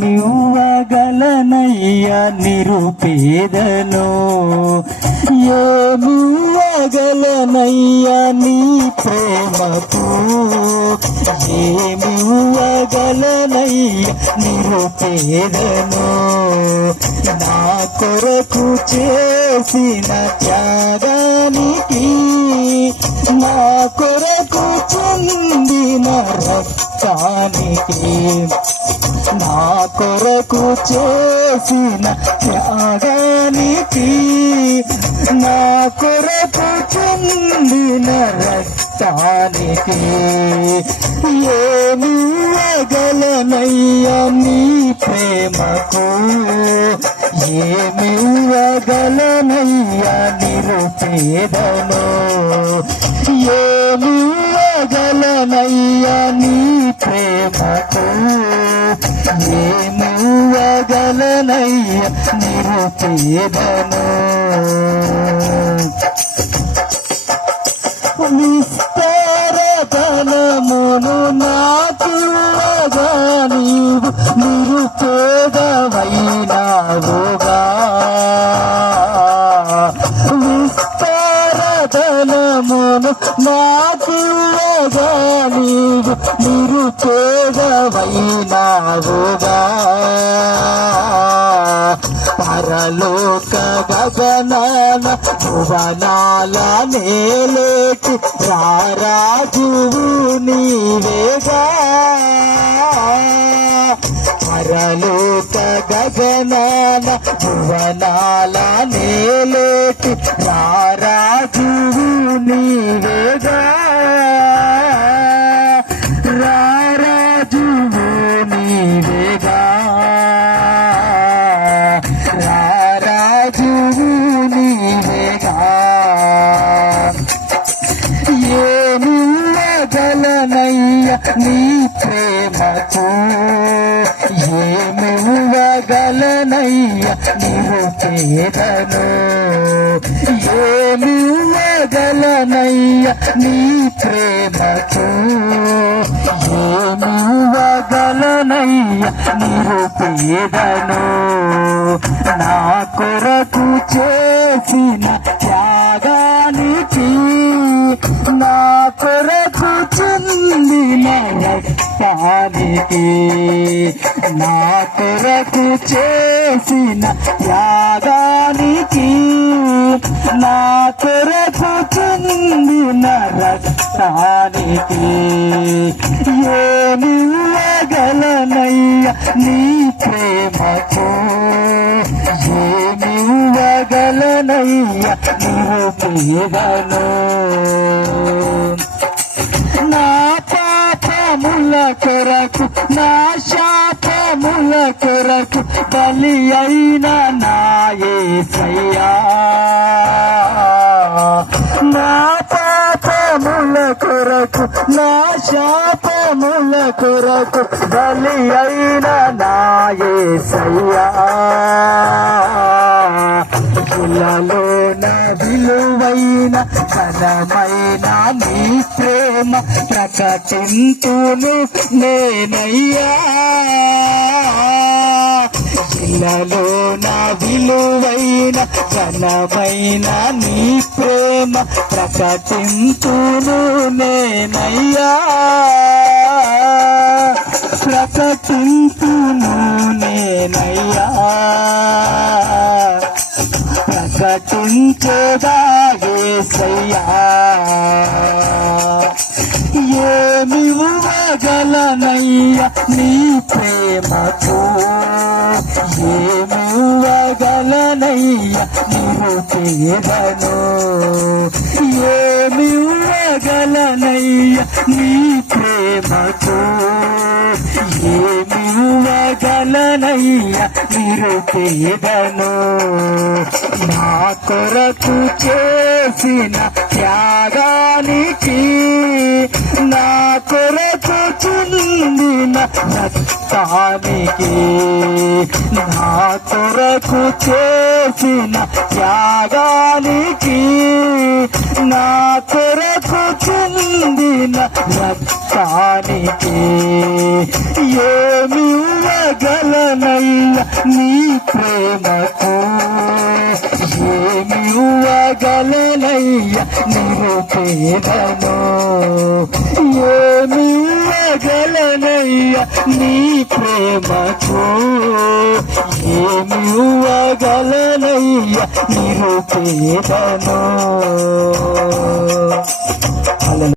నువ్వగలనయ్యా నిరుపేదను ఏమివ్వగలనయ్య నీ ప్రేమకు. ఏమి ఏమివ్వగలనయ్య నిరుపేదను నా కొరకు చేసిన త్యాగానికి నా కొరకు చెందిన రక్తానికి నా కొరకు చేసిన త్యాగా త్యాగానికి నా కొరకు చెందిన రక్తానికి ఏమి వగలనయ్యా నీ ప్రేమకు? ఏమి వగలనయ్యా నిరుపేదను? ఏమి వగలనయ్యా నీ ప్రేమకు? ఏమి గలనయ్యా నిరుపేదను. విస్తారధనమును నాకిల్లగా నీవు నిరుపేదవైనావుగా. విస్తారధనమును నాకిల్లగా నీవు నిరుపేదవైనావుగా పరలోక గగనాల భువనాల నేలేటి రారాజువు నీవేగా పరలోక గగనాల భువనాల నేలేటి రారాజువు ప్రేమకు ఏమివ్వగలనయ్య? నీవు పేదను ఏమివ్వగలనయ్య? నీ ప్రేమకు ఏమివ్వగలనయ్య? నీవు పేదను నా కొరకు చేసిన రక్తానికి నా కొరకు చేసిన యాగానికి నా కొరకు చెందిన రక్తానికి ఏమివ్వగలనయ్య నీ ప్రేమకు? ఏమివ్వగలనయ్య నీవు ప్రేమను పాపముల కొరకు నా శాపముల కొరకు బలి అయిన నా యేసయ్యా నా పాపముల కొరకు నా శాపముల కొరకు బలి అయిన నా యేసయ్యా నా విలువైన ఘనమైన నీ ప్రేమ ప్రకటింతును నేనయ్యా. ఇళ్ళలోన విలువైన ఘనమైన నీ ప్రేమ ప్రకటింతును నేనయ్యా. ప్రకటింతును నేనయ్యా. ప్రకటించేదాగేసయ్యా ఏమివ్వగలనయ్య నీ ప్రేమకు ఏమి ఏమివ్వగలనయ్య నీవు పేదను ఏమి ఏమివ్వగలనయ్య నీ ప్రేమకు ఏమి ఏమివ్వగలనయ్య నిరుపేదను కొరకు చేసిన త్యాగానికి నా కొరకు చుందిన రక్తానికి నా కొరకు చేసిన త్యాగానికి నా కొరకు చుందిన రక్తానికి ఏమి ఇవ్వగలనయ్య నీ ప్రేమకు? ఇవ్వగలనయ్య పేదను ఏమి ఇవ్వగలనయ్య నీ ప్రేమకు. ఏమి ఇవ్వగలనయ్య పేదను